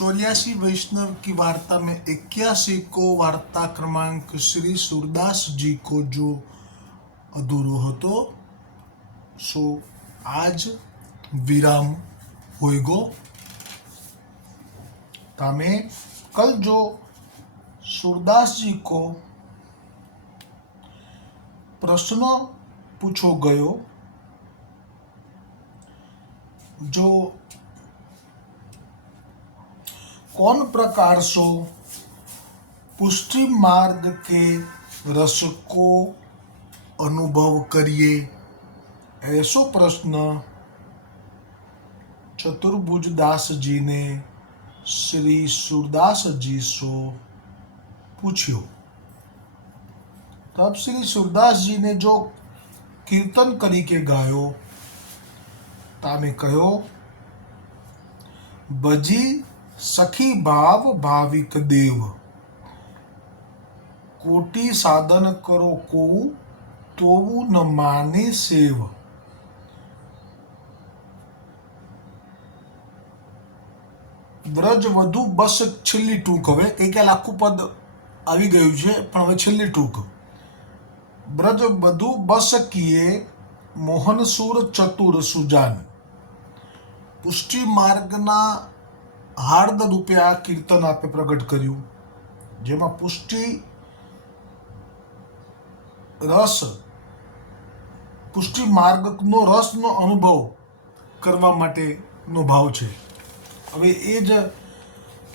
चौरासी वैष्णव की वार्ता में इक्यासी को वार्ता क्रमांक श्री सूरदास जी को जो અધૂરો હતો સો આજ વિરામ હોયગો તમે કલ જો सूरदास जी को प्रश्न पूछो गयो जो कौन प्रकार सो? पुष्टि मार्ग के रस को अनुभव करिए। ऐसो प्रश्न चतुर्भुजदास जी ने श्री सूरदास जी सो पूछियो। तब श्री सूरदास जी ने जो कीर्तन करी के गायो, तामे कहो, बजी सखी भाव भाविक देव कोटि साधन करो को તોવું ન માને સેવ વ્રજ વધુ બસ છેલ્લી ટૂંક હવે કંઈક આખું પદ આવી ગયું છે પણ હવે છેલ્લી ટૂંક બ્રજ બધુ બસ કીએ મોહનસુર ચતુર સુજાન પુષ્ટિ માર્ગના હાર્દ રૂપે આ કીર્તન આપે પ્રગટ કર્યું. જેમાં પુષ્ટિ, રસ, પુષ્ટિ માર્ગનો રસનો અનુભવ કરવા માટેનો ભાવ છે. હવે એ જ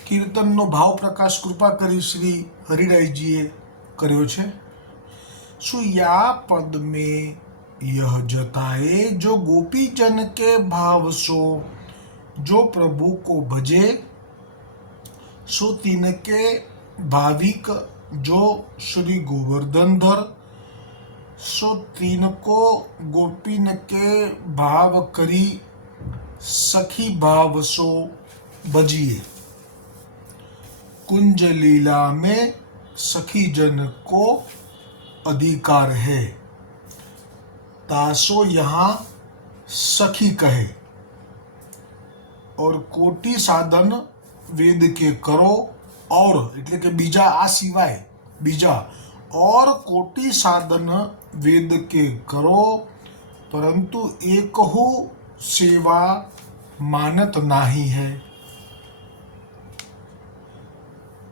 કીર્તનનો ભાવ પ્રકાશ કૃપા કરી શ્રી હરિરાયજીએ કર્યો છે. શું યા પદ મેં યહ જતાએ જો ગોપીજન કે ભાવસો जो प्रभु को भजे, सो तिनके भाविक जो श्री गोवर्धन धर सो तीन को गोपीन के भाव करी, सखी भाव सो बजिए। कुंज लीला में सखी जन को अधिकार है। तासो यहाँ सखी कहे। और કોટી સાધન વેદ કે કરો ઓર એટલે કે બીજા, આ સિવાય, બીજા ઓર કોટી સાધન વેદ કે કરો પરંતુ એક હો સેવા માનત નાહી હૈ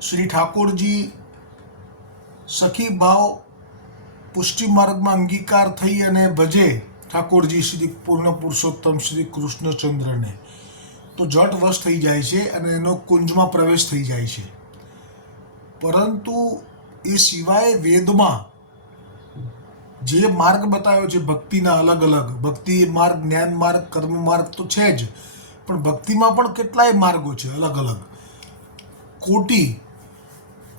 શ્રી ઠાકોરજી સખી ભાવ પુષ્ટિ માર્ગમાં અંગીકાર થઈ અને ભજે ઠાકોરજી શ્રી પૂર્ણ પુરુષોત્તમ શ્રી કૃષ્ણચંદ્રને તો જટ વશ થઈ જાય છે અને એનો કુંજમાં પ્રવેશ થઈ જાય છે. પરંતુ એ સિવાય વેદમાં જે માર્ગ બતાવ્યો છે ભક્તિના અલગ અલગ, ભક્તિ માર્ગ, જ્ઞાન માર્ગ, કર્મ માર્ગ તો છે જ, પણ ભક્તિમાં પણ કેટલાય માર્ગો છે અલગ અલગ. કોટી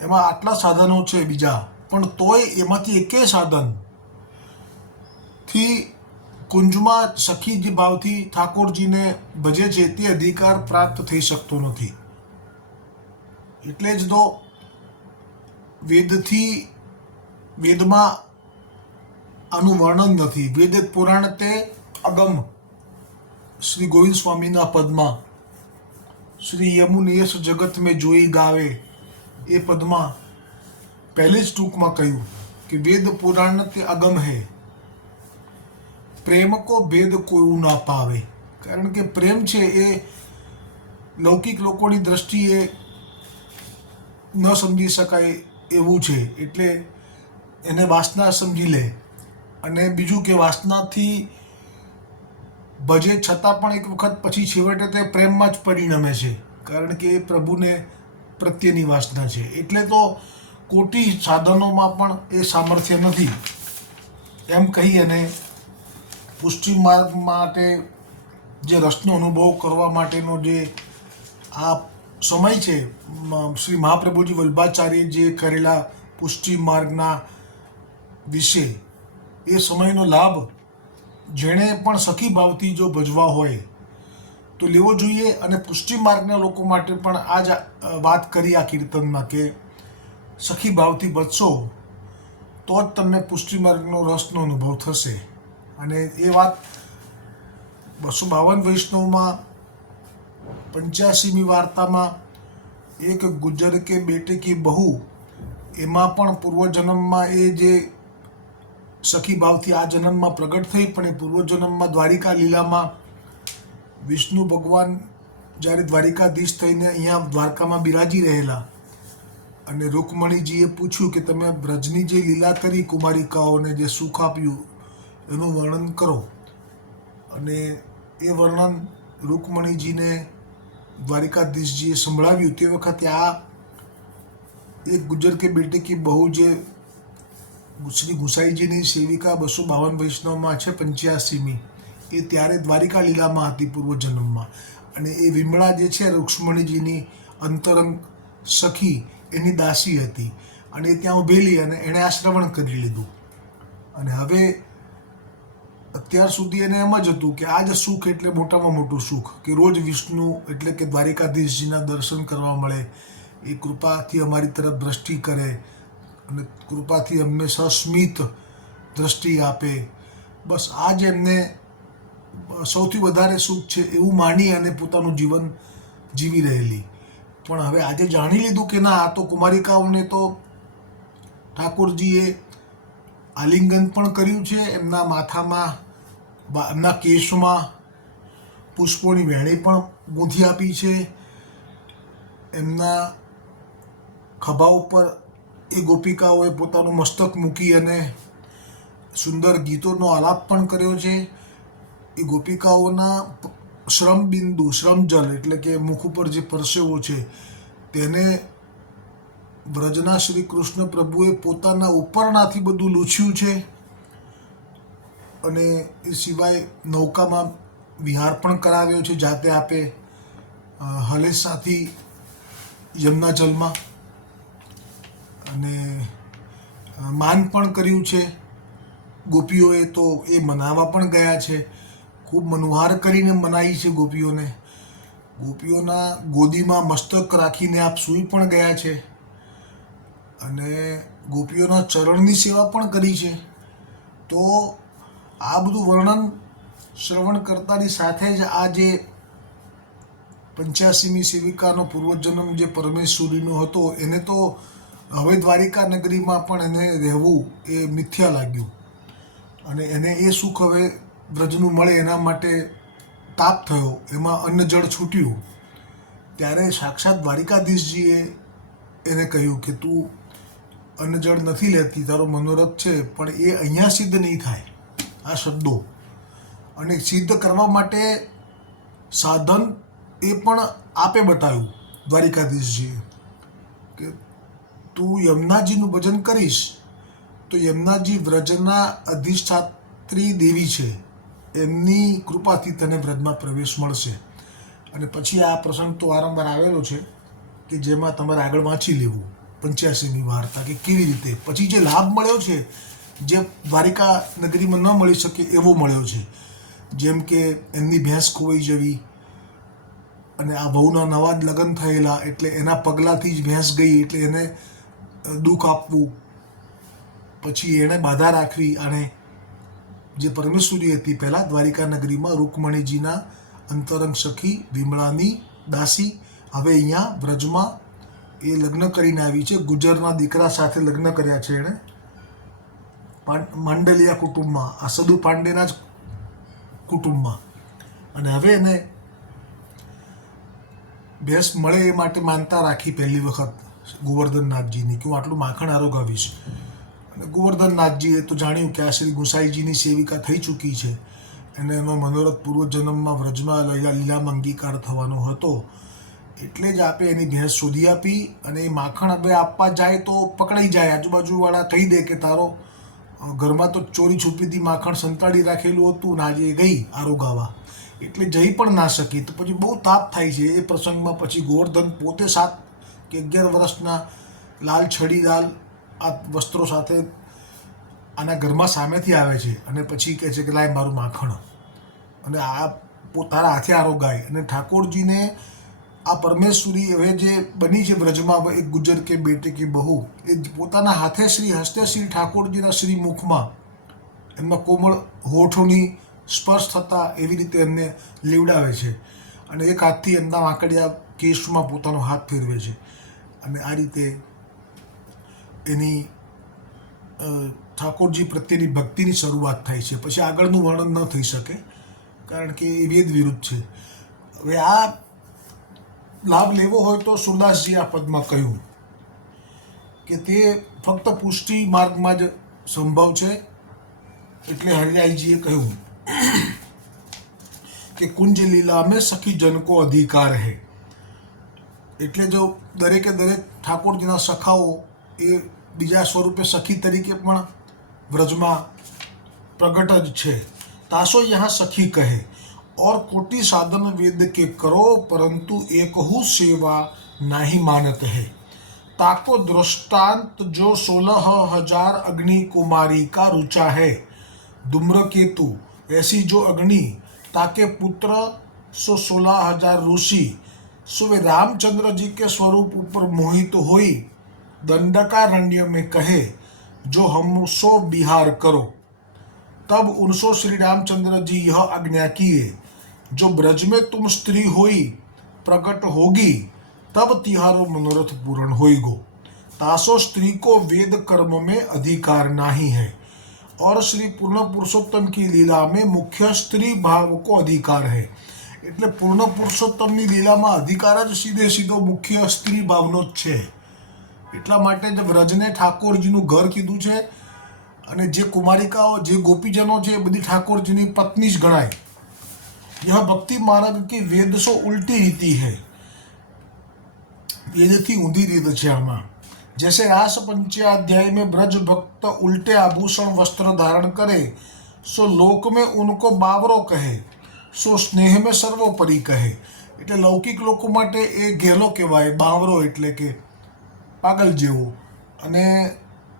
એમાં આટલા સાધનો છે બીજા, પણ તોય એમાંથી એકેય સાધનથી કુંજમાં સખી ભાવથી ઠાકોરજીને ભજે છે તે અધિકાર પ્રાપ્ત થઈ શકતો નથી. એટલે જ તો વેદથી વેદમાં આનું વર્ણન નથી. વેદ પુરાણ તે અગમ શ્રી ગોવિંદ સ્વામીના પદમાં શ્રી યમુનિયસ જગત મેં જોઈ ગાવે એ પદમાં પહેલે જ ટૂંકમાં કહ્યું કે વેદ પુરાણ તે અગમ હે. પ્રેમ કો ભેદ કોયું ના પાવે. કારણ કે પ્રેમ છે એ લૌકિક લોકોની દ્રષ્ટિએ ન સમજી શકાય એવું છે. એટલે એને વાસના સમજી લે. અને બીજું કે વાસનાથી ભજે છતાં પણ એક વખત પછી છેવટે તે પ્રેમમાં જ પરિણમે છે. કારણ કે એ પ્રભુને પ્રત્યેની વાસના છે. એટલે તો કોટી સાધનોમાં પણ એ સામર્થ્ય નથી. એમ કહી અને પુષ્ટિ માર્ગ માટે જે રસનો અનુભવ કરવા માટેનો જે આ સમય છે શ્રી મહાપ્રભુજી વલ્ભાચાર્ય જે કરેલા પુષ્ટિ માર્ગના વિશે, એ સમયનો લાભ જેણે પણ સખી ભાવથી જો ભજવા હોય, તો લેવો જોઈએ અને પુષ્ટિ માર્ગના લોકો માટે પણ આ જ વાત કરી આ કીર્તનમાં કે, સખી ભાવથી બચશો તો જ તમને પુષ્ટિ માર્ગનો રસનો અનુભવ થશે. અને એ વાત બસો બાવન વૈષ્ણવમાં, પંચ્યાસીમી વાર્તામાં, એક ગુજર કે બેટે કી બહુ, એમાં પણ પૂર્વજન્મમાં એ જે સખી ભાવથી આ જન્મમાં પ્રગટ થઈ, પણ એ પૂર્વજન્મમાં દ્વારિકા લીલામાં વિષ્ણુ ભગવાન જ્યારે દ્વારિકાધીશ થઈને અહીંયા દ્વારકામાં બિરાજી રહેલા અને રૂકમણીજીએ પૂછ્યું કે તમે બ્રજની જે લીલા કરી, કુમારિકાઓને જે સુખ આપ્યું એનું વર્ણન કરો. અને એ વર્ણન રૂકમણીજીને દ્વારિકાધીશજીએ સંભળાવ્યું. તે વખતે આ એક ગુજર કે બેટી કે બહુ જે શ્રી ગુસાઈજીની સેવિકા બસો બાવન વૈષ્ણવમાં છે પંચ્યાસીમી, એ ત્યારે દ્વારિકા લીલામાં હતી પૂર્વજન્મમાં. અને એ વિમળા જે છે રૂક્ષ્મણીજીની અંતરંગ સખી, એની દાસી હતી. અને એ ત્યાં ઉભેલી અને એણે આ શ્રવણ કરી લીધું. અને હવે અત્યાર સુધી એને એમ જ હતું કે આ જ સુખ એટલે મોટામાં મોટું સુખ, કે રોજ વિષ્ણુ એટલે કે દ્વારિકાધીશજીના દર્શન કરવા મળે, એ કૃપાથી અમારી તરફ દ્રષ્ટિ કરે અને કૃપાથી અમને સસ્મિત દ્રષ્ટિ આપે. બસ આ જ એમને સૌથી વધારે સુખ છે એવું માની અને પોતાનું જીવન જીવી રહેલી. પણ હવે આજે જાણી લીધું કે ના, આ તો કુમારિકાઓને તો ઠાકોરજીએ આલિંગન પણ કર્યું છે, એમના માથામાં બા- કેસમાં પુષ્પોની વેણી પણ ગૂંથી આપી છે. એમના ખભા ઉપર એ ગોપિકાઓએ પોતાનું મસ્તક મૂકી અને સુંદર ગીતોનો આલાપ પણ કર્યો છે. એ ગોપિકાઓના શ્રમ બિંદુ શ્રમજલ એટલે કે મુખ ઉપર જે પરસેવો છે, તેને વ્રજના શ્રી કૃષ્ણ પ્રભુએ પોતાના ઉપરનાથી બધું લૂછ્યું છે. અને એ સિવાય નૌકામાં વિહાર પણ કરાવ્યો છે, જાતે આપે હલેસાથી યમુના જલમાં અને માન પણ કર્યું છે. ગોપીઓએ તો એ મનાવવા પણ ગયા છે. ખૂબ મનોહાર કરીને મનાવી છે ગોપીઓને. ગોપીઓના ગોદીમાં મસ્તક રાખીને આપ સૂઈ પણ ગયા છે. અને ગોપીઓના ચરણની સેવા પણ કરી છે. તો આ બધું વર્ણન શ્રવણ કરતાની સાથે જ આ જે પંચ્યાસીમી સેવિકાનો પૂર્વજન્મ જે પરમેશ્વરીનો હતો, એને તો હવે દ્વારિકા નગરીમાં પણ એને રહેવું એ મિથ્યા લાગ્યું. અને એને એ સુખ હવે વ્રજનું મળે એના માટે તાપ થયો, એમાં અન્ન જળ છૂટ્યું. ત્યારે સાક્ષાત દ્વારિકાધીશજીએ એને કહ્યું કે, તું અન્ન જળ નથી લેતી, તારો મનોરથ છે, પણ એ અહીંયા સિદ્ધ નહીં થાય. આ શબ્દો. અને સિદ્ધ કરવા માટે સાધન એ પણ આપે બતાવ્યું દ્વારિકાધીશજીએ કે તું યમુનાજીનું ભજન કરીશ તો યમુનાજી વ્રજના અધિષ્ઠાત્રી દેવી છે. એમની કૃપાથી તને વ્રજમાં પ્રવેશ મળશે. અને પછી આ પ્રસંગ તો વારંવાર આવેલો છે કે જેમાં તમારે આગળ વાંચી લેવું. પંચ્યાસીની વાર્તા કે કેવી રીતે? પછી જે લાભ મળ્યો છે જે દ્વારિકા નગરીમાં ન મળી શકે એવો મળ્યો છે. જેમ કે એમની ભેંસ ખોવાઈ જવી અને આ વહુના નવા જ લગ્ન થયેલા એટલે એના પગલાંથી જ ભેંસ ગઈ એટલે એને દુઃખ આપવું. પછી એણે બાધા રાખવી અને જે પરમેશ્વરી હતી પહેલાં દ્વારિકા નગરીમાં રૂકમણીજીના અંતરંગ સખી વિમળાની દાસી હવે અહીંયા વ્રજમાં એ લગ્ન કરીને આવી છે. ગુજરના દીકરા સાથે લગ્ન કર્યા છે એણે. માંડલિયા કુટુંબમાં, આ સદુ પાંડેના જ કુટુંબમાં. અને હવે એને ભેંસ મળે એ માટે માનતા રાખી પહેલી વખત ગોવર્ધનનાથજીની કે હું આટલું માખણ આરોગાવીશ અને ગોવર્ધનનાથજીએ તો જાણ્યું કે આ શ્રી ગુસાઈજીની સેવિકા થઈ ચૂકી છે. અને એનો મનોરથ પૂર્વજન્મમાં વ્રજમાં લયા લીલામાં અંગીકાર થવાનો હતો. એટલે જ આપે એની ભેંસ શોધી આપી અને એ માખણ હવે આપવા જાય તો પકડાઈ જાય. આજુબાજુવાળા કહી દે કે તારો ઘરમાં તો ચોરી છુપીથી માખણ સંતાડી રાખેલું હતું ને આજે ગઈ આરોગાવા. એટલે જઈ પણ ના શકી. તો પછી બહુ તાપ થાય છે એ પ્રસંગમાં. પછી ગોવર્ધન પોતે સાત કે અગિયાર વર્ષના લાલ છડી લાલ આ વસ્ત્રો સાથે આના ઘરમાં સામેથી આવે છે અને પછી કહે છે કે લાય મારું માખણ. અને આ પોતાના હાથે આરોગાય. અને ઠાકોરજીને આ પરમેશ્વરી હવે જે બની છે વ્રજમાં એક ગુજર કે બેટે કે બહુ, એ પોતાના હાથે શ્રી હસ્તે શ્રી ઠાકોરજીના શ્રી મુખમાં એમના કોમળ હોઠોની સ્પર્શ થતાં એવી રીતે એમને લીવડાવે છે. અને એક હાથથી એમના વાંકડિયા કેશમાં પોતાનો હાથ ફેરવે છે. અને આ રીતે એની ઠાકોરજી પ્રત્યેની ભક્તિની શરૂઆત થાય છે. પછી આગળનું વર્ણન ન થઈ શકે, કારણ કે એ વેદ વિરુદ્ધ છે. હવે આ લાભ લેવો હોય તો સુરદાસજી આ પદમાં કહ્યું કે તે ફક્ત પુષ્ટિ માર્ગમાં જ સંભવ છે એટલે હરિયાઈજીએ કહ્યું કે કુંજ લીલા મેં સખી જનકો અધિકાર હે. એટલે જો દરેકે દરેક ઠાકોરજીના સખાઓ એ બીજા સ્વરૂપે સખી તરીકે પણ વ્રજમાં પ્રગટ જ છે. તાસો યહાં સખી કહે. और कोटि साधन वेद के करो, परंतु एक सेवा नाही मानत है। ताको दृष्टांत जो सोलह हज़ार अग्नि कुमारी का रुचा है। दुम्र केतु, ऐसी जो अग्नि, ताके पुत्र, सो सोलह हज़ार ऋषि सो वे रामचंद्र जी के स्वरूप ऊपर मोहित तो होई, दंडकारण्य में कहे, जो हम सो बिहार करो। तब उनसो श्री रामचंद्र जी यह आज्ञा किए जो ब्रज में तुम स्त्री होई प्रकट होगी तब तिहारो मनोरथ पूर्ण होईगो तासो स्त्री को वेद कर्म में अधिकार नहीं है और श्री पूर्ण पुरुषोत्तम की लीला में मुख्य स्त्री भाव को अधिकार है એટલે પૂર્ણ પુરુષોત્તમની લીલામાં અધિકાર જ સીધે સીધો મુખ્ય સ્ત્રી ભાવનો જ છે એટલા માટે જ વ્રજને ઠાકોરજીનું ઘર કીધું છે અને જે કુમારિકાઓ જે ગોપીજનો છે એ બધી ઠાકોરજીની પત્ની જ ગણાય यह भक्ति માર્ગ કે વેદસો ઉલટી રીતિ હૈ વેદથી ઊંધી રીત છે આમાં જૈસે રાસ पंचाध्याय में ब्रज भक्त उल्टे आभूषण वस्त्र धारण करे, सो लोक में उनको बावरो કહે સો સ્નેહ મેં સર્વોપરી કહે એટલે લૌકિક લોકો માટે એ ઘેલો કહેવાય બાવરો એટલે કે પાગલ જેવો અને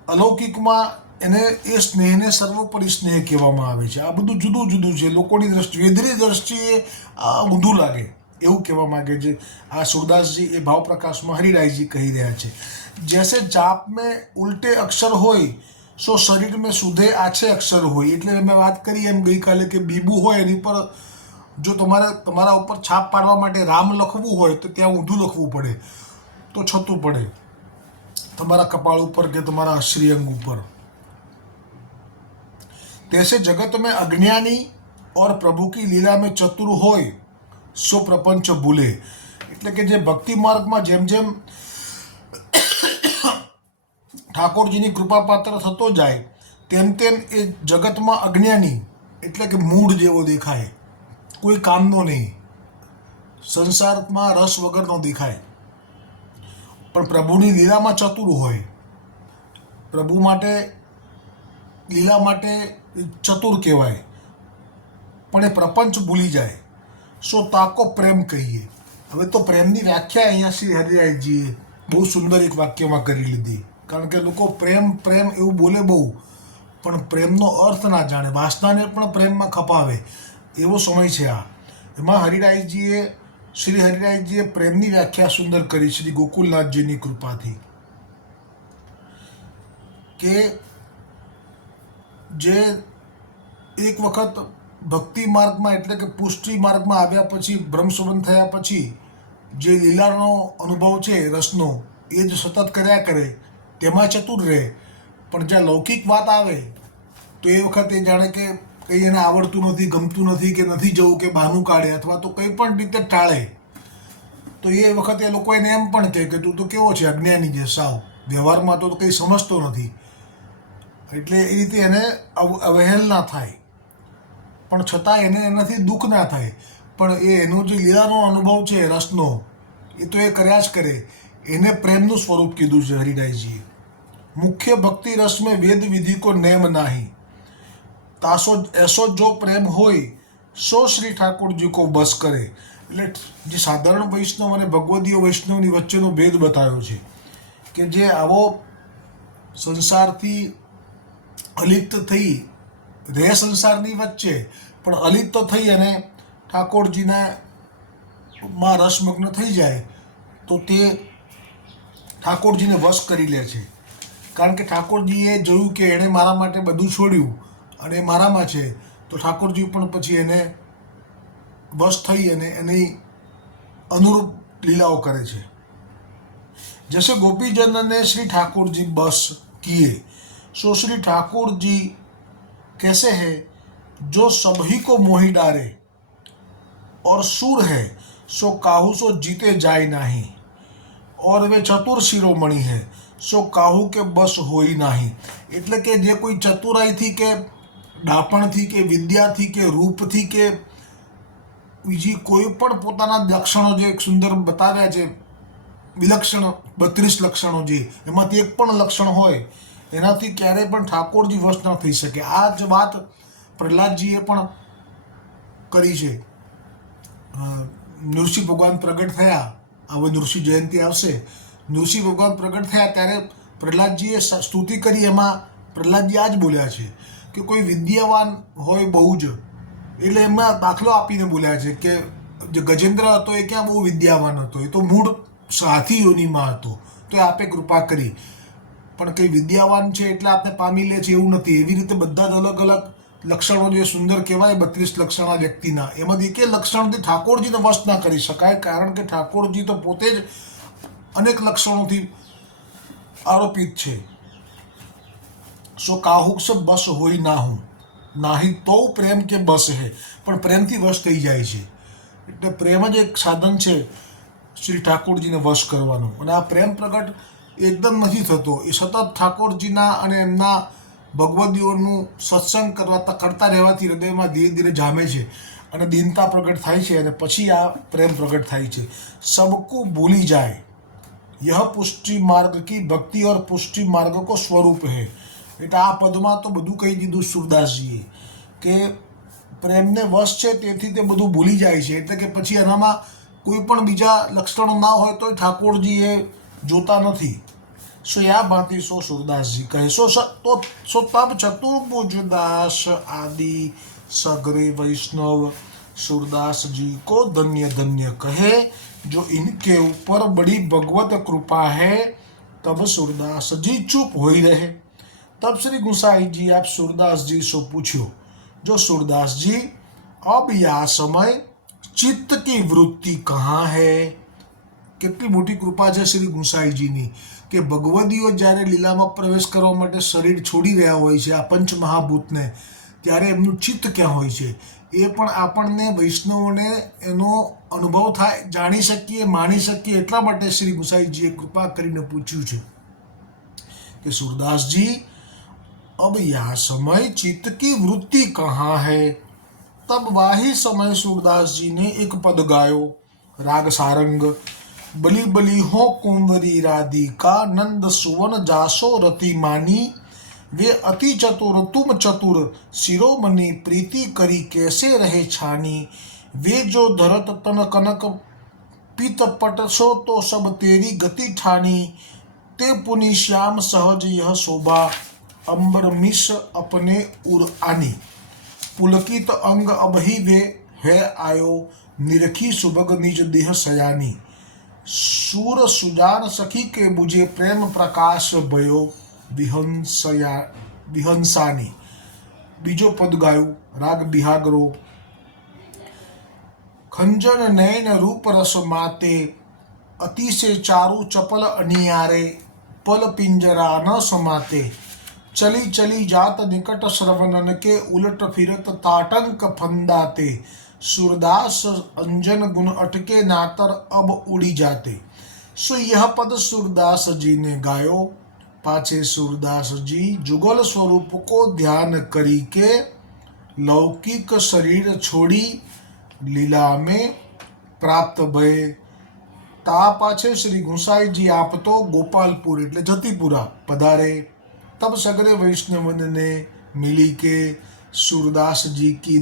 અલૌકિકમાં એને એ સ્નેહને સર્વોપરી સ્નેહ કહેવામાં આવે છે. આ બધું જુદું જુદું છે. લોકોની દ્રષ્ટિ, વેદની દ્રષ્ટિએ આ ઊંધું લાગે. એવું કહેવા માંગે છે. આ સુરદાસજી એ ભાવપ્રકાશમાં હરિરાયજી કહી રહ્યા છે. જેસે જાપ મેં ઉલટે અક્ષર હોય, સો શરીર મેં સુધે આછે અક્ષર હોય. એટલે મેં વાત કરી એમ ગઈકાલે કે બીબું હોય એની પર, જો તમારે, તમારા ઉપર છાપ પાડવા માટે રામ લખવું હોય, તો ત્યાં ઊંધું લખવું પડે. તો છતું પડે. તમારા કપાળ ઉપર કે તમારા શ્રીઅંગ ઉપર. तैसे जगत में अज्ञानी और प्रभु की लीला में चतुर હોય સો પ્રપંચ ભૂલે એટલે કે જે ભક્તિ માર્ગમાં જેમ જેમ ઠાકોરજીની કૃપાપાત્ર થતો જાય તેમ તેમ એ જગતમાં અજ્ઞાની એટલે કે મૂળ જેવો દેખાય કોઈ કામનો નહીં સંસારમાં રસ વગરનો દેખાય પણ પ્રભુની લીલામાં ચતુર હોય પ્રભુ માટે લીલા માટે ચતુર કહેવાય. પણ એ પ્રપંચ ભૂલી જાય. સો તાકો પ્રેમ કહીએ. હવે તો પ્રેમની વ્યાખ્યા અહીંયા શ્રી હરિરાયજીએ બહુ સુંદર એક વાક્યમાં કરી લીધી. કારણ કે લોકો પ્રેમ પ્રેમ એવું બોલે બહુ, પણ પ્રેમનો અર્થ ના જાણે. વાસનાને પણ પ્રેમમાં ખપાવે. એવો સમય છે આ. એમાં હરિરાયજીએ, શ્રી હરિરાયજીએ પ્રેમની વ્યાખ્યા સુંદર કરી, શ્રી ગોકુલનાથજીની કૃપાથી. કે જે એક વખત ભક્તિ માર્ગમાં એટલે કે પુષ્ટિ માર્ગમાં આવ્યા પછી બ્રહ્મસુબંધ થયા પછી જે લીલાનો અનુભવ છે, રસનો, એ જ સતત કર્યા કરે, તેમાં ચતુર રહે. પણ જ્યાં લૌકિક વાત આવે, તો એ વખતે જાણે કે કંઈ એને આવડતું નથી, ગમતું નથી કે નથી જવું કે બહાનું કાઢે અથવા તો કંઈ પણ રીતે ટાળે. તો એ વખતે એ લોકો એને એમ પણ કહે કે તું તો કેવો છે, અજ્ઞાની છે, સાવ. વ્યવહારમાં તો કંઈ સમજતો નથી. એટલે એ રીતે એને અવ- અવહેલના થાય. પણ છતાં એને એનાથી દુઃખ ના થાય. પણ એ એનો જે લીલાનો અનુભવ છે, રસનો, એ તો એ કર્યા જ કરે. એને પ્રેમનું સ્વરૂપ કીધું છે હરિરાયજીએ મુખ્ય ભક્તિ રસ में વેદ વિધિ કો નેમ નાહી. તાસો એસો જો પ્રેમ હોય, સો શ્રી ઠાકોરજી કો બસ કરે. એટલે જે સાધારણ વૈષ્ણવ અને ભગવદીય વૈષ્ણવની વચ્ચેનો ભેદ બતાવ્યો છે કે જે આવો સંસારથી અલિપ્ત થઈ. રહે સંસારની વચ્ચે. પણ અલિપ્ત થઈ અને ઠાકોરજીના માં રસમગ્ન થઈ જાય, તો તે ઠાકોરજીને વશ કરી લે છે. કારણ કે ઠાકોરજીએ જોયું કે એણે મારા માટે બધું છોડ્યું અને મારામાં છે, તો ઠાકોરજી પણ પછી એને વશ થઈ અને એની અનુરૂપ લીલાઓ કરે છે. જશે ગોપીજન શ્રી ઠાકોરજી બસ કીએ. किए सो श्री ठाकुर जी कैसे है जो सभी को मोही डारे और सुर है सो काहू सो जीते जाए नहीं और वे ચતુર શિરોમણી હે સો કાહુ કે બસ હોય નહીં એટલે કે જે કોઈ ચતુરાઈથી કે ડાપણથી કે વિદ્યાથી કે રૂપથી કે બીજી કોઈ પણ પોતાના લક્ષણો જે એક સુંદર બતાવ્યા છે વિલક્ષણ બત્રીસ લક્ષણો જે એમાંથી એક પણ લક્ષણ હોય એનાથી ક્યારેય પણ ઠાકોરજી વશ ન થઈ શકે. આ જ વાત પ્રહલાદજીએ પણ કરી છે. નૃષિ ભગવાન પ્રગટ થયા. હવે નૃષિ જયંતિ આવશે. નૃષિ ભગવાન પ્રગટ થયા ત્યારે પ્રહલાદજીએ સ્તુતિ કરી. એમાં પ્રહલાદજી આ જ બોલ્યા છે કે કોઈ વિદ્યાવાન હોય બહુ જ. એટલે એમાં દાખલો આપીને બોલ્યા છે કે જે ગજેન્દ્ર હતો એ ક્યાં બહુ વિદ્યાવાન હતો? એ તો મૂળ સાથી યોનિમાં હતો. તો આપે કૃપા કરી. પણ કંઈ વિદ્યાવાન છે એટલે આપને પામી લે છે એવું નથી. એવી રીતે બધા જ અલગ અલગ લક્ષણો જે સુંદર કહેવાય, બત્રીસ લક્ષણ આ વ્યક્તિના. એમાંથી એક લક્ષણથી ઠાકોરજીને વશ ના કરી શકાય, કારણ કે ઠાકોરજી તો પોતે જ અનેક લક્ષણોથી આરોપિત છે. સો કાહુક સે બસ હોય ના હું નાહી તો પ્રેમ કે બસ હે. પણ પ્રેમથી વશ થઈ જાય છે. એટલે પ્રેમ જ એક સાધન છે શ્રી ઠાકોરજીને વશ કરવાનું. અને આ પ્રેમ પ્રગટ એકદમ નથી થતો. એ સતત ઠાકોરજીના અને એમના ભગવદીઓનું સત્સંગ કરવા કરતા રહેવાથી હૃદયમાં ધીરે ધીરે જામે છે અને દીનતા પ્રગટ થાય છે અને પછી આ પ્રેમ પ્રગટ થાય છે. સબકું ભૂલી જાય. યહ પુષ્ટિ માર્ગ કી ભક્તિ ઓર પુષ્ટિ માર્ગ કો સ્વરૂપ હે. એટલે આ પદમાં તો બધું કહી દીધું સુરદાસજીએ કે પ્રેમને વશ છે તેથી તે બધું ભૂલી જાય છે. એટલે કે પછી એનામાં કોઈ પણ બીજા લક્ષણો ના હોય તો ઠાકોરજીએ જોતા નથી સો યા ભાંતિ સો સુરદાસજી કહે સો સ- તો સો તબ ચતુર્ભુજ દાસ આદિ સગરે વૈષ્ણવ सूरदास जी को धन्य धन्य कहे जो इनके ऊपर बड़ी भगवत कृपा है तब सूरदास जी चुप हो ही रहे तब श्री गुसाई जी आप सूरदास जी से पूछो जो सूरदास जी अब यह समय चित्त की वृत्ति कहाँ है કેટલી મોટી કૃપા છે શ્રી ગુંસાઈજીની કે ભગવદીઓ જ્યારે લીલામાં પ્રવેશ કરવા માટે શરીર છોડી રહ્યા હોય છે આ પંચ મહાભૂતને ત્યારે એમનું ચિત્ત ક્યાં હોય છે? એ પણ આપણને વૈષ્ણવોને એનો અનુભવ થાય, જાણી શકીએ, માણી શકીએ એટલા માટે શ્રી ગુસાઈજીએ કૃપા કરીને પૂછ્યું છે કે સુરદાસજી, અબ યા સમય ચિત્ત કી વૃત્તિ કહા હૈ? તબ વાહી સમય સુરદાસજીને એક પદ ગાયો, રાગ સારંગ बली हो कुंवरी राधिका नंद सुवन जासो रति मानी। वे अति चतुर, तुम चतुर, शिरोमणि प्रीति करी कैसे रहे छानी। वे जो धरत तन कनक पीत पटसो तो सब तेरी गति ठानी। ते पुनि श्याम सहज यह शोभा, अम्बर मिश अपने उर आनी। पुलकित अंग अबही वे है आयो, निरखी सुबग निज देह सयानी। સુર સુજાન સખી કે બુજે પ્રેમ પ્રકાશ ભયો વિહંસયા વિહંસાની બીજો પદ ગાયું રાગ બિહાગરો ખંજન નયન રૂપ રસ માતે અતિશય ચારુ ચપલ અનિયારે પલ પિંજરા ન સમાતે ચલી ચલી જાત નિકટ શ્રવણન કે ઉલટ ફિરત તાટંક ફંદાતે सूरदास अंजन गुण अटके नातर अब उड़ी जाते सो यह पद सूरदास जी ने गायो पाछे सूरदास जी जुगल स्वरूप को ध्यान करी के लौकिक शरीर छोड़ी लीला में પ્રાપ્ત ભય તા પાછે શ્રી ગુસાઈજી આપતો ગોપાલપુર એટલે જતીપુરા પધારે तब सगरे वैष्णवन ने मिली के सूरदास जी की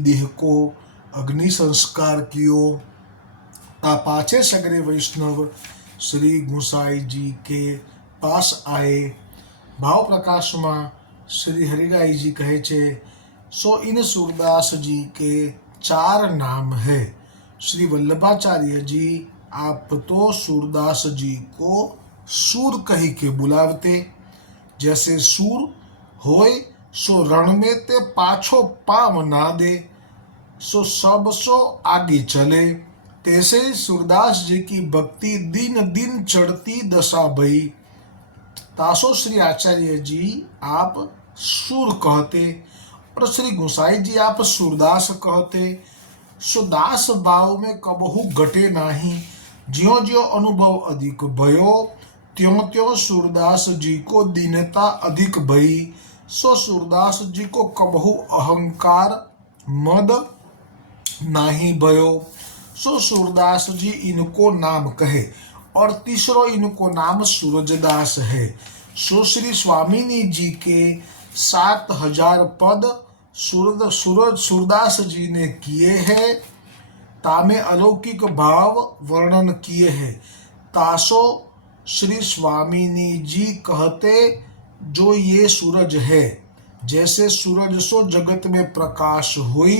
देह को अग्नि संस्कार कियो ता पाछे सगरे वैष्णव श्री गुसाई जी के पास आए ભાવ પ્રકાશમાં શ્રી હરિરાયજી કહે છે સો ઇન सूरदास जी के चार नाम है श्री वल्लभाचार्य जी आप तो सूरदास जी को सूर कही के बुलावते जैसे सूर होय सो रण में ते पाछो पाव ना दे सो सब सो आगे चले। तैसे सूरदास जी की भक्ति दिन दिन चढ़ती दशा भई तासो श्री आचार्य जी आप सूर कहते और श्री गोसाई जी आप सूरदास कहते। सो दास भाव में कबहू घटे नाही। ज्यो ज्यो अनुभव अधिक भयो त्यों त्यों सूरदास जी को दीनता अधिक भई सो सूरदास जी को कबहू अहंकार, मद नाही भयो। सो सूरदास जी इनको नाम कहे और तीसरो इनको नाम सूरजदास है। सो श्री स्वामिनी जी के सात हज़ार पद सूरज सूरज, सूरदास जी ने किए हैं। तामे अलौकिक भाव वर्णन किए हैं। तासो श्री स्वामिनी जी कहते, जो ये सूरज है, जैसे सूरज सो जगत में प्रकाश हुई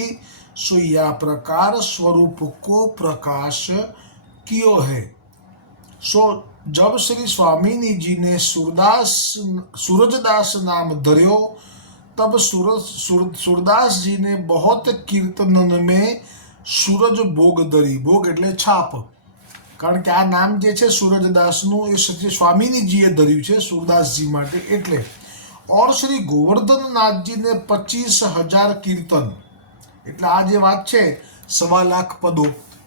प्रकार स्वरूप को प्रकाश कियो है सो जब श्री स्वामिनी जी ने सूरदास सूरजदास नाम धर्यो तब सूरज सूर, सूरदास जी ने बहुत કીર્તનન में સૂરજ ભોગ ધરી ભોગ એટલે છાપ કારણ કે આ નામ જે છે સૂરજદાસનું એ શ્રી સ્વામિનીજીએ ધર્યું છે સૂરદાસજી માટે એટલે ઓર શ્રી ગોવર્ધનનાથજીને પચીસ હજાર કીર્તન એટલે આ જે વાત છે, સવા લાખ પદો,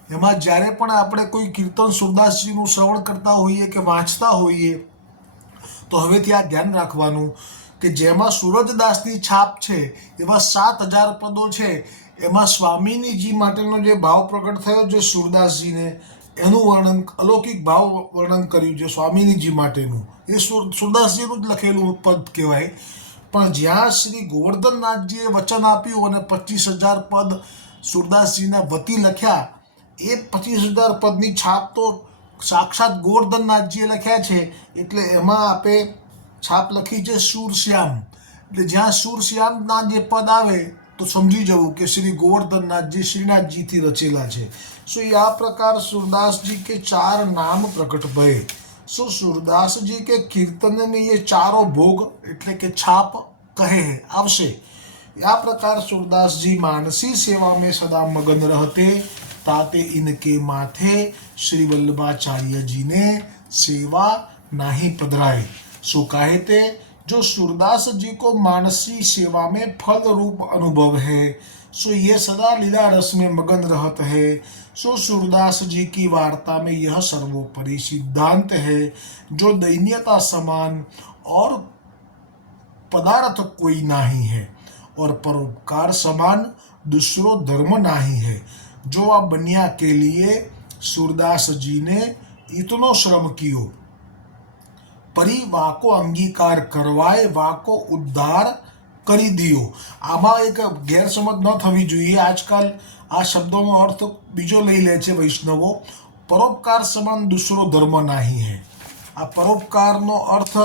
એમાં જ્યારે પણ આપણે કોઈ કીર્તન સુરદાસજીનું શ્રવણ કરતા હોઈએ કે વાંચતા હોઈએ, તો હવેથી આ ધ્યાન રાખવાનું કે જેમાં સૂરજદાસની છાપ છે, એવા સાત હજાર પદો છે, એમાં સ્વામીનીજી માટેનો જે ભાવ પ્રગટ થયો છે સુરદાસજીને, એનું વર્ણન, અલૌકિક ભાવ વર્ણન કર્યું છે સ્વામિનીજી માટેનું. એ સુર, સુરદાસજીનું જ લખેલું પદ કહેવાય. પણ જ્યાં શ્રી ગોવર્ધનનાથજીએ વચન આપ્યું અને પચીસ હજાર પદ સુરદાસજીના વતી લખ્યા, એ પચીસ હજાર પદની છાપ તો સાક્ષાત ગોવર્ધનનાથજીએ લખ્યા છે, એટલે એમાં આપે છાપ લખી છે સુરશ્યામ એટલે જ્યાં સુરશ્યામના જે પદ આવે, તો સમજી જવું કે શ્રી ગોવર્ધનનાથજી શ્રીનાથજીથી રચેલા છે. સો એ આ પ્રકાર સુરદાસજી કે ચાર નામ પ્રગટ ભય. सो सूरदास जी के कीर्तन में ये चारों भोग એટલે કે છાપ કહે આવશે આ प्रकार सूरदास जी मानसी सेवा में सदा मगन रहते ताते इनके माथे श्री वल्लभाचार्य जी ने सेवा नाही पधराई सो कहते जो सूरदास जी को मानसी सेवा में फल रूप अनुभव है सो ये सदा लीला रस में मगन रहत है। सो सूरदास जी की वार्ता में यह सर्वोपरि सिद्धांत है, जो दैन्यता समान और पदार्थ कोई नहीं है और परोपकार समान दूसरो धर्म नहीं है। जो आप बनिया के लिए सूरदास जी ने इतनो श्रम किया, परी वा को अंगीकार करवाए वा को उद्धार કરી દીયો. આમાં એક ગેરસમજ ન થવી જોઈએ. આજકાલ આ શબ્દોનો અર્થ બીજો લઈ લે છે વૈષ્ણવો. પરોપકાર સમાન દૂસરો ધર્મ નહીં હે. આ પરોપકારનો અર્થ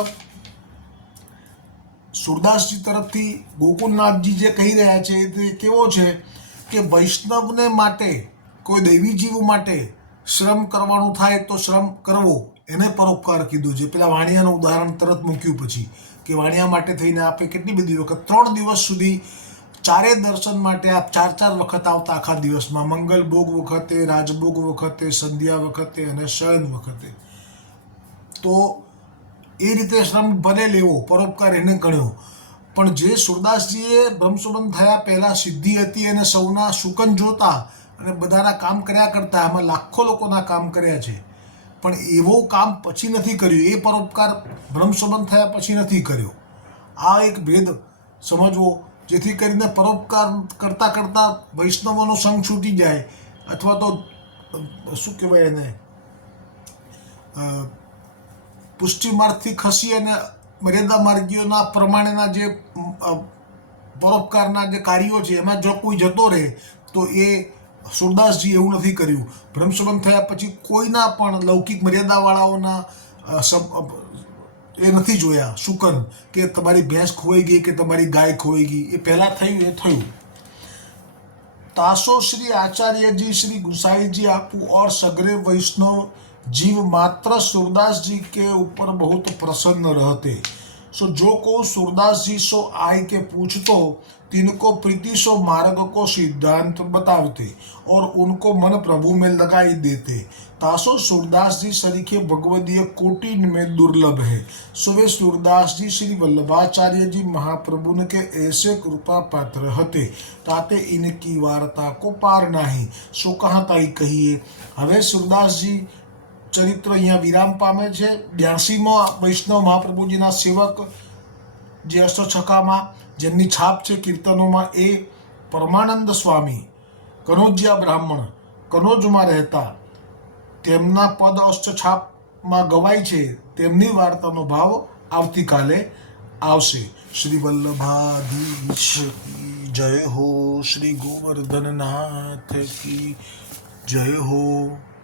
સુરદાસજી તરફથી ગોકુલનાથજી જે કહી રહ્યા છે તે કેવો છે કે વૈષ્ણવને માટે, કોઈ દૈવી જીવ માટે શ્રમ કરવાનું થાય તો શ્રમ કરવો. એને પરોપકાર કીધું છે. પેલા વાણિયાનું ઉદાહરણ તરત મૂક્યું પછી. કે વાણિયા માટે થઈને આપે કેટલી બધી વખત? ત્રણ દિવસ સુધી ચારે દર્શન માટે આપ ચાર ચાર વખત આવતા આખા દિવસમાં. મંગલ ભોગ વખતે, રાજભોગ વખતે, સંધ્યા વખતે અને શયન વખતે. તો એ રીતે શ્રમ ભલે લેવો, પરોપકાર એને ગણ્યો. પણ જે સુરદાસજીએ બ્રહ્મસુબંધ થયા પહેલાં સિદ્ધિ હતી અને સૌના શુકન જોતા અને બધાના કામ કર્યા કરતા, આમાં લાખો લોકોના કામ કર્યા છે. પણ એવો કામ પછી નથી કર્યું. એ પરોપકાર બ્રહ્મસંબંધ થયા પછી નથી કર્યો. આ એક ભેદ સમજવો, જેથી કરીને પરોપકાર કરતાં કરતાં વૈષ્ણવોનો સંગ છૂટી જાય અથવા તો શું કહેવાય એને? પુષ્ટિ માર્ગથી ખસી અને મર્યાદા માર્ગીઓના પ્રમાણેના જે પરોપકારના જે કાર્યો છે, એમાં જો કોઈ જતો રહે, તો એ સુરદાસજી એવું નથી કર્યું બ્રહ્મસંબંધ થયા પછી કોઈના પણ લૌકિક મર્યાદાવાળાઓના અ, સબ- અ, એ નથી જોયા શુકન કે તમારી ભેંસ ખોવાઈ ગઈ કે તમારી ગાય ખોવાઈ ગઈ એ પહેલાં થયું એ થયું तासो श्री आचार्य जी श्री गुसाई जी आपू और सगरे वैष्णव जीव मात्र सूरदास जी के ऊपर बहुत प्रसन्न रहते सो जो को सूरदास जी सो आय के पूछतो तिनको प्रीति सो मार्ग को सिद्धांत बतावते और उनको मन प्रभु में लगाई देते तासो सूरदास जी सरीखे भगवदीय कोटि में दुर्लभ है सो वे सूरदास जी श्री वल्लभाचार्य जी महाप्रभु के ऐसे कृपा पात्र हते ताते इनकी वार्ता को पार नाही सो कहाँ ताई કહીએ હવે સુરદાસજી ચરિત્ર અહીંયા વિરામ પામે છે બ્યાસીમાં વૈષ્ણવ મહાપ્રભુજીના સેવક જે અષ્ટછકામાં જેમની છાપ છે કીર્તનોમાં એ પરમાનંદ સ્વામી, કનોજિયા બ્રાહ્મણ, કનોજમાં રહેતા, તેમના પદ અષ્ટછાપમાં ગવાય છે, તેમની વાર્તાનો ભાવ આવતીકાલે આવશે. શ્રી વલ્લભાધીશ જય હો, શ્રી ગોવર્ધનનાથ કી જય હો.